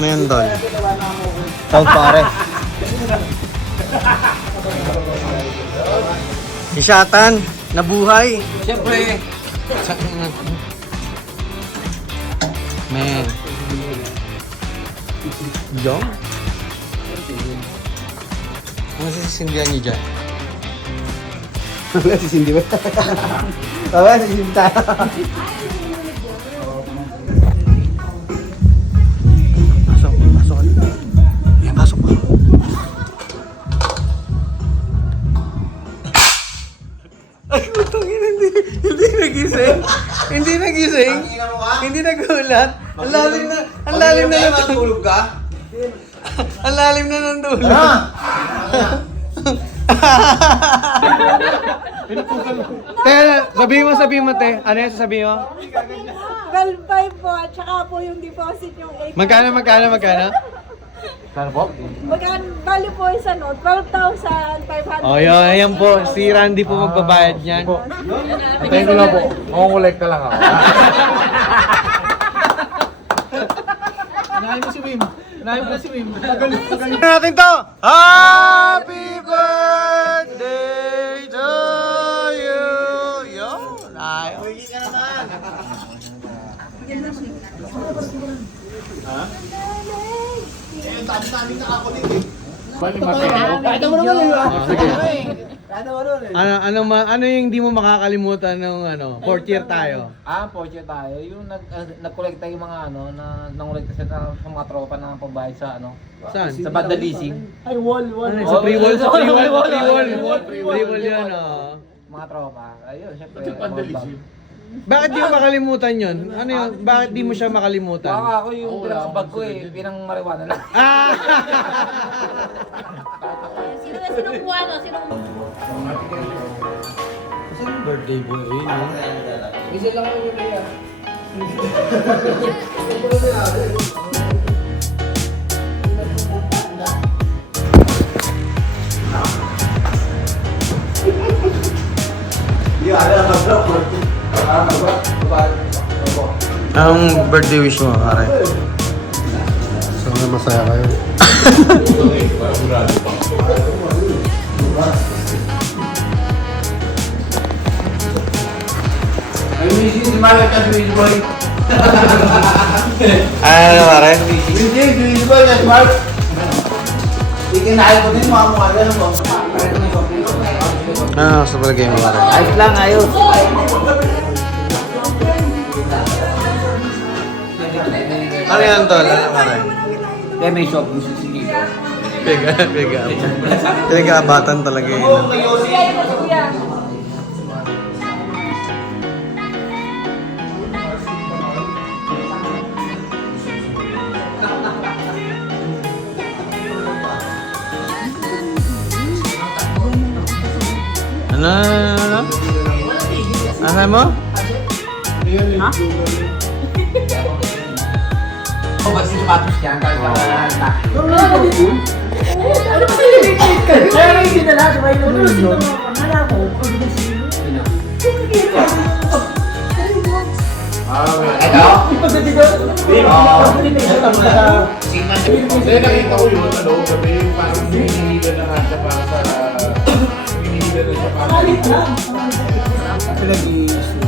Ano yun doon? Sound pare. Isyatan, nabuhay. Siyempre. Man. Yung? Ano sisisindihan niyo dyan? Wala, sisindi ba? Wala, sisindi tayo. Pasok, pasok. Ayan, pasok, pasok. Ay, putang ina, hindi nagising. Hindi nagising. Hindi nagulat. Ang lalim na ng tulog ka? Ang lalim na ng tulog. Te, sabihin mo, te. Ano yung sasabihin mo? 12.5 po at saka po yung deposit yung 8. Magkano? Kano po? Magkano value po isa no? 12,500. Oh, yan po. Si Randy po magbabayad niyan. Antayin ko lang po. Mongolekta lang ako. Unahin mo si Wim. Unahin mo na si Wim. Magaling natin to! Happy birthday to you! Yo! Ayos! Ano yung hindi mo makakalimutan ng fourth year tayo? Portia tayo. Yung nag-collecta yung mga nangolekta sa mga tropa na pambayad sa Saan? sa banda leasing. Ay, wall. Sa pre-wall yun, oh. Mga tropa. Ayun, syempre. Bakit di mo makalimutan yun? Ano yun? Bakit di mo siya makalimutan? Baka ako yung pinakabag ko pinang marijuana lang. Ah! Sino kuha no? Saan birthday boy? Yun, no? Isa lang ako yung kaya. Anong birthday wish mo, pare? Sana masaya kayo. Ay, Missy, si Mario at si Willy Boy. Ano, pare? Willy Boy at Mark. Ikinahal ko din mga mukha na po. Ano, sa palagay mo, pare? Ayos lang, ayos. Ano yan, tol? Ano, pare? Kaya may shop, gusto si Lito. Pinag-aabatan talaga yun. Ano? Ano mo? Ha? Oh, ba't si Patos yan? Kaya hindi na lahat. May nunod yun. Ito? Hindi, nakita ko yun, gabi yung parang hinihila na nga siya para sa... Hinihila na siya para sa... Pinag-i-isip.